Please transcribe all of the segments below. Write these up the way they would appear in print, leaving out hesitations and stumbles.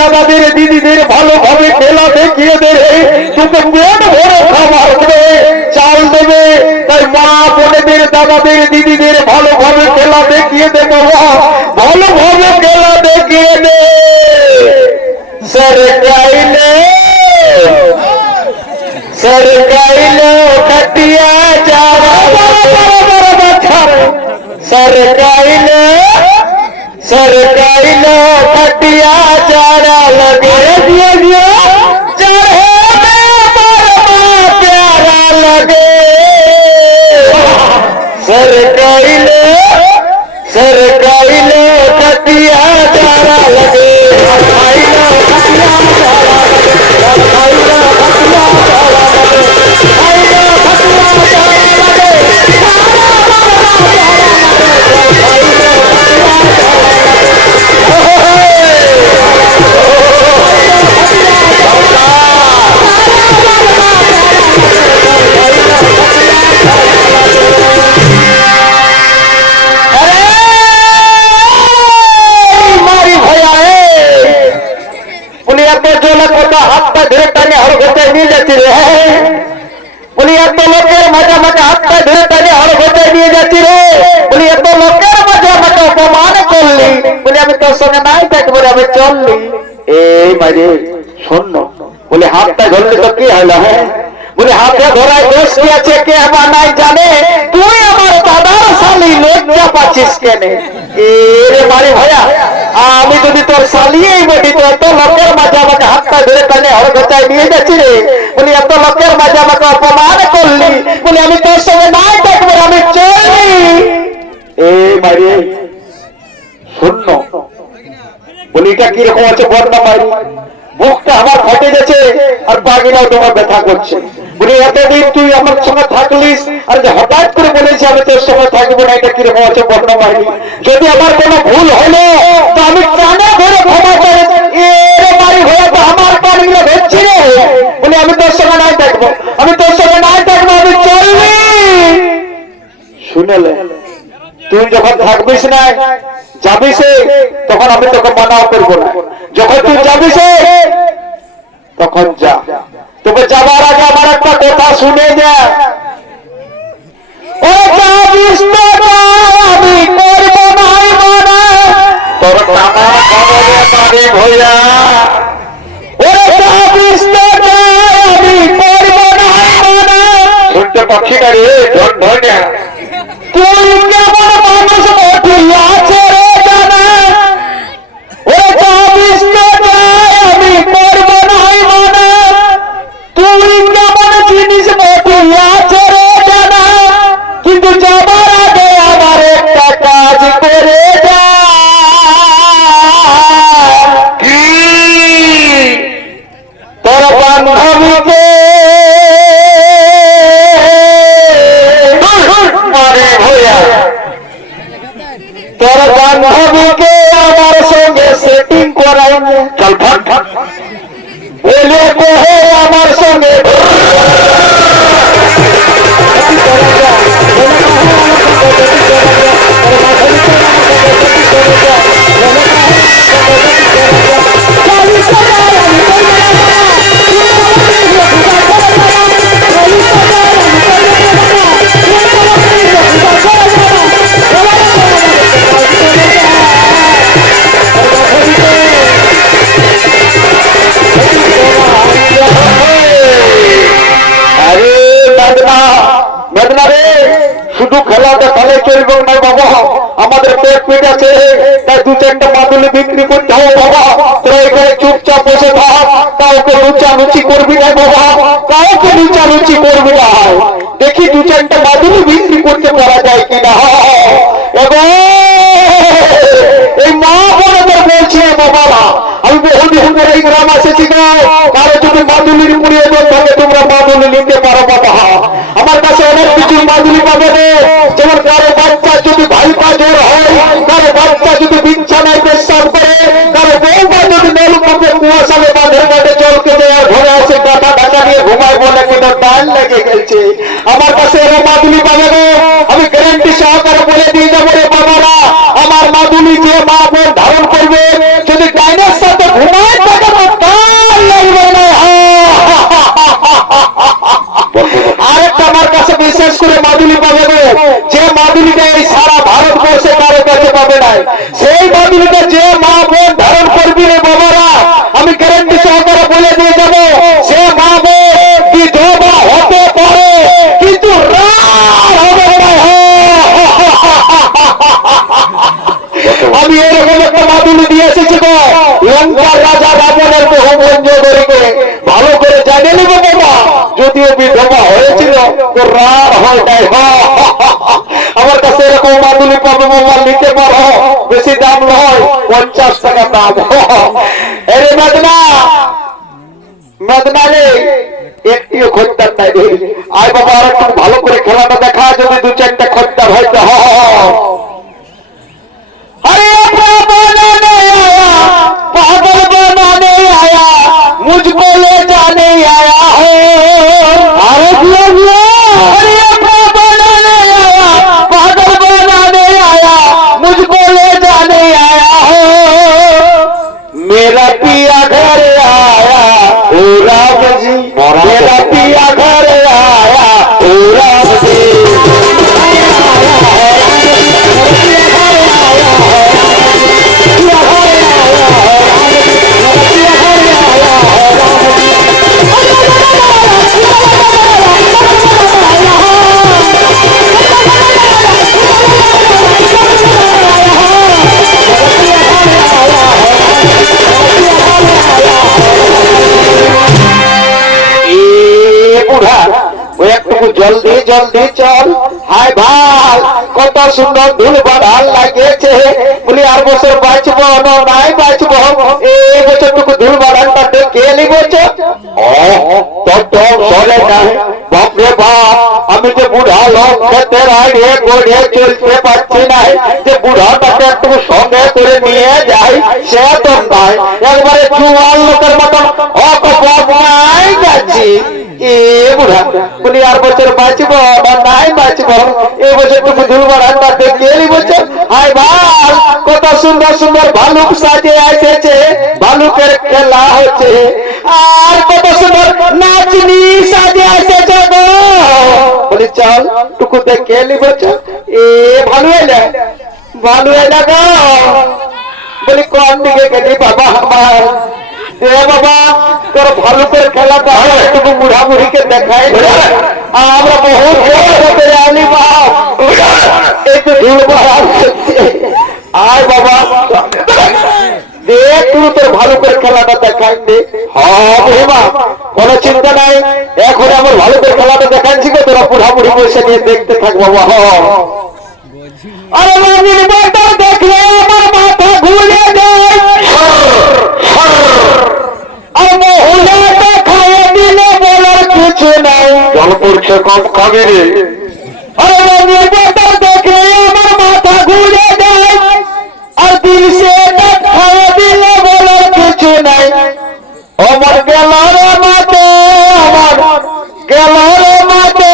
দাদাদের দিদিদের ভালোভাবে খেলা দেখিয়ে দেবে, তোকে পেট ভরে খাবার দেবে, চাল দেবে। তাই মা বোনেদের দাদাদের দিদিদের ভালোভাবে খেলা দেখিয়ে দে বাবা, ভালোভাবে খেলা দেখিয়ে দে। सरकाइलो सरकाइलो खटिया जावा सरकाइलो सरकाइलो खटिया जारा लगे दियो चढ़े में बड़ा प्यारा लगे सरकाइलो सरकाइलो खटिया जारा लगे बोले हाथ धरले तो की हल है बोले हाथे धराय दोष की আছে কে আমার নাই জানে তুই আমার দাদার শালি লজ্জা পাচ্ছিস কেন এরে মারি ভাইয়া আমি যদি তোর শালি এই বডি তো এত লোকের মাঝে আমাকে হাতটা ধরে টানে হর গচায় নিয়ে যাচ্ছি রে বলি এত লোকের মাঝে আমাকে অপমান করলি বলি আমি তোর সঙ্গে নাই থাকবো আমি চললি এই মারি শূন্য বলি এটা কি রকম আছে বড় মারি বুকটা আমার ফটে গেছে আর বাগিনাও তোমার ব্যথা করছে বলি এতদিন তুই আমার সঙ্গে থাকলিস আর যে হঠাৎ করে বলেছি আমি তোর সঙ্গে থাকবো না এটা কিরকম আছে বর্ণ বাহিনী যদি আমার কোনো ভুল হলো তো আমি কানে ধরে ক্ষমা করে এরে বাড়ি হয়ে তো আমার পানিগুলো ধরছি রে বলি আমি তোর সঙ্গে নাই থাকবো আমি তোর সঙ্গে নাই থাকবো আমি চলবি শুনেলে তুই যখন থাকবিস না যাবিস তখন আমি তোকে মানাও করবো না যখন তুই যাবিস তখন যা তোকে যাবার আগে আমার একটা কথা শুনে যা ও যাবিস তো আমি করবো নাই মানা তোর টানা খবরে পারে ভইয়া ও যাবিস তো আমি করবো নাই মানা শুনতে পাচ্ছি না রে ধন ধন্যা তুই কেমন মানুষ মঠিয়া ছেড়ে জানা ও যাবিস তো আমি করবো নাই মানা তুই কেমন জিনিস মঠিয়া ছেড়ে জানা কিন্তু যাবার আগে আমার একটা কাজ করে যা কি তোর বান্ধবীকে তোর বান্ধবীকে আমার সঙ্গে সেটিং করাই চল ভাগ ভাগ বলে কহে আমার সঙ্গে শুধু খেলাতে তাহলে চলবে না বাবা আমাদের পেট পেট আছে তাই দু চারটা মাদুলি বিক্রি করতে হবে বাবা তোরা এখানে চুপচাপ বসে থাক কাউকে লুচালুচি করবি না বাবা কাউকে লুচালুচি করবি না দেখি দু চারটা মাদুলি বিক্রি করতে পারা যায় কিনা এবং এই মা বোনদের বলছি বাবা আমি বহুদিন ধরে এই গ্রাম এসেছি না কারো যদি মাদুলির প্রয়োজন থাকে তোমরা মাদুলি নিতে পারো বাবা আমার কাছে অনেক কিছু মাদুলি পাবে যেমন কারো বাচ্চা যদি ভাইপা জ্বর হয় কারো বাচ্চা যদি বিছানায় পেশাব করে কারো বউটা যদি নলকূপে কুয়াশালে বাঁধের মধ্যে জলকে দেওয়ার ঘরে আসে গাটা ঢাকা নিয়ে ঘুমায় বলে কিন্তু টাইল লেগে গেছে আমার কাছে এরকম মাদুলি পাবে আমি গ্যারান্টি সহকারে বলে দিয়ে যাবো রে বাবারা আমার মাদুলি যে মা বোন ধারণ করবে যদি ডাইনের সাথে ঘুমায় পাবে না। সেই মাদুলিটা যে মা বোন ধারণ করবি রে বাবারা, আমি গ্যারান্টি সহকারে বলে দিয়ে যাবো, সে মা বোন বিধবা হতে পারে কিন্তু রার হবে না। আমি এরকম একটা মাদুলি দিয়ে এসেছি গো, লঙ্কার রাজা রাবণের বহু বন্ধুদেরকে ভালো করে জানে নিব বাবা, যদিও বিধবা হয়েছিল তো রার হয় নাই। আমার কাছে এরকম মাদুলি পাবে বাবা, নিতে পারো, বেশি দাম নয়, 50 টাকা দাম। এরে মেদনা, মেদনা রে, একটিও খদ্দার নাই রে। আয় বাবা আর একটু ভালো করে খেলাটা দেখা, যদি 2-4টা খদ্দার হয়তো अरे अपना बनाने आया, पागल बनाने आया, मुझको ले जाने आया है। अरे अरे अपना बनाने आया, पागल बनाने आया, मुझको ले जाने आया है। मेरा पिया घर आया ओ राम जी, मेरा पिया घर आया ओ राम जी। জলদি জলদি চল। হায় ভাই কত সুন্দর ধুল বাড়াল লাগেছে, বলি আর বছর বাঁচবো না নাই বাঁচবো, এই বছরটুকু ধুল বাড়ালটা দেখে নিবছ। চলে নাই বাপরে বাপ, আমি যে বুড়া লোক খেতে রাইডে গড়ে চলতে পারছি না, যে বুড়াটাকে একটু সঙ্গে করে নিয়ে যাই সে তো নাই, একবারে জুয়াল লোকের মতন অকপমাই যাচ্ছি। এ বুড়া বলি আর বছর বাঁচবো না নাই বাঁচবো, এই বছরটুকু ধুল বাড়ালটা দেখে নিবছ। হায় ভাই কত সুন্দর সুন্দর ভালুক সাজে এসেছে, ভালুকের খেলা হচ্ছে, আর কত সুন্দর নাচনি সাজে এসেছে গো। বলি চল টুকু দেখে নিবছ। এ ভালু এলে, ভালু এলে গো। বলি কোন দিকে গেলি বাবা আমার? এ বাবা তোর ভালুকের খেলাটা একটু বুড়া বুড়িকে দেখাই, আমরা বহুত আনি বাপ, একটু ধুল বাড়াল আয় বাবা দেখ তুই তোর ভালুকের খেলাটা দেখাই দে। হ্যাঁ কোনো চিন্তা নাই, এখন আমার ভালুকের খেলাটা দেখাচ্ছি গো, তোরা বুড়া বুড়ি বসে নিয়ে দেখতে থাক বাবা। আরে মামির বাটা দেখলে আমার মাথা ঘুরে যায়, আর মহুলাটা খাইয়ে দিলে বলার কিছু নাই। জল পড়ছে কম খাবে রে। আরে মামির বাটা দেখলে আমার মাথা ঘুরে যায়, আর দিল সে খাইয়ে দিলে বলার কিছু নাই। আমার গেল রে মাতে, আমার গেল রে মাতে,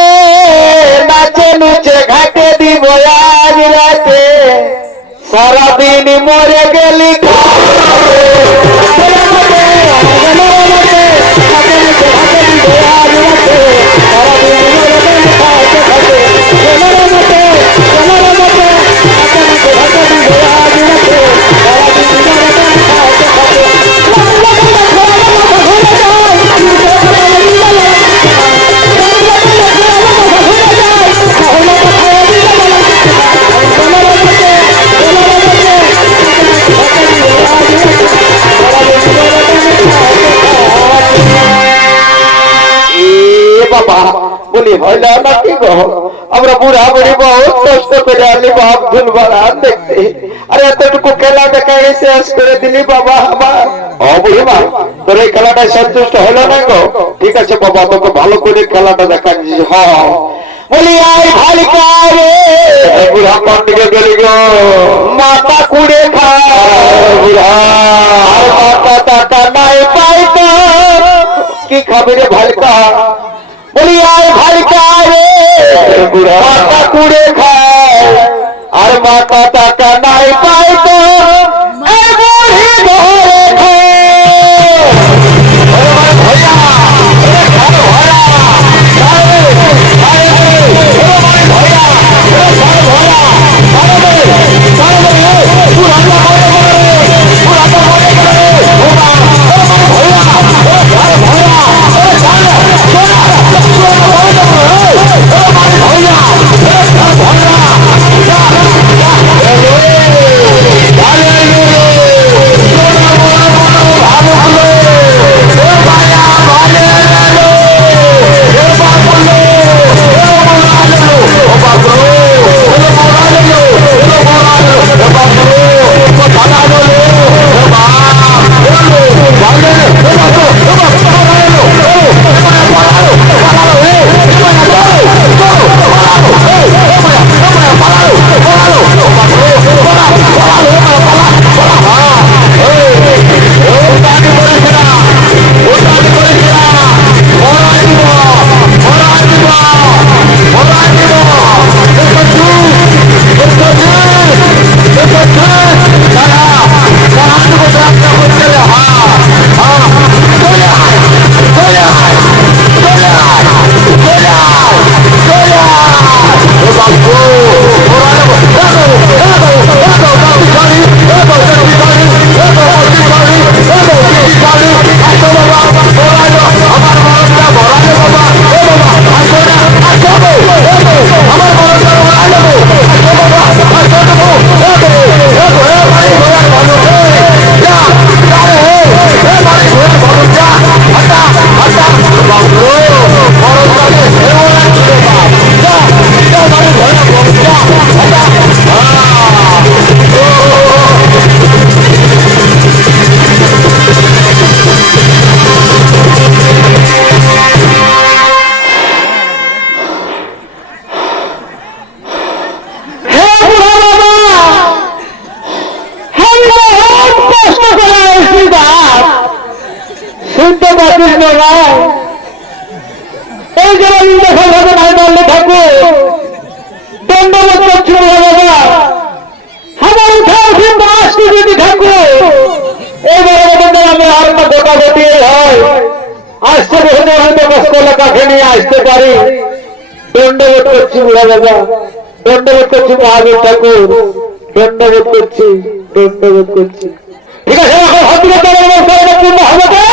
নাচে নুচে ঘাটে দিব আজ রাতে, সারাদিন মরে গেলি বাবা। বলি হইল নাকি গো, আমরা বুড়া বুড়ি বহুত কষ্ট করে আলি বাপ ধুল বাড়াল দেখতে, আর এতটুকু খেলা দেখা শেষ করে দিলি বাবা আমার। বুড়ি মা তোর এই খেলাটাই সন্তুষ্ট হলো না গো? ঠিক আছে বাবা, তোকে ভালো করে খেলাটা দেখাচ্ছি। বলি আই ভাই রে বুড়া কোন দিকে গেলি গো? মাথা কুড়ে খা বুড়া, মাথা টাকা নাই পাইতো কি খাবি রে ভাইকা? বলি আয় ভাইকা রে মাথা কুড়ে খায়, আর মাথা টাকা নাই পাইতো ভয়া এই জবান দেখা যাবে নাই বললে ঠাকুর দণ্ডবোধ করছি বাবা আমার উঠাও কিন্তু আসছি যদি ঠাকুর এবারে আমি আর না গোটা গটিয়ে হয় আসতে হলে হয়তো কষ্ট লেখাকে নিয়ে আসতে পারি দণ্ডবোধ করছি বুড়া বাবা দণ্ডবোধ করছি মহাবীর ঠাকুর দণ্ডবোধ করছি ঠিক আছে এখন হাতিরা পূর্ণ হবে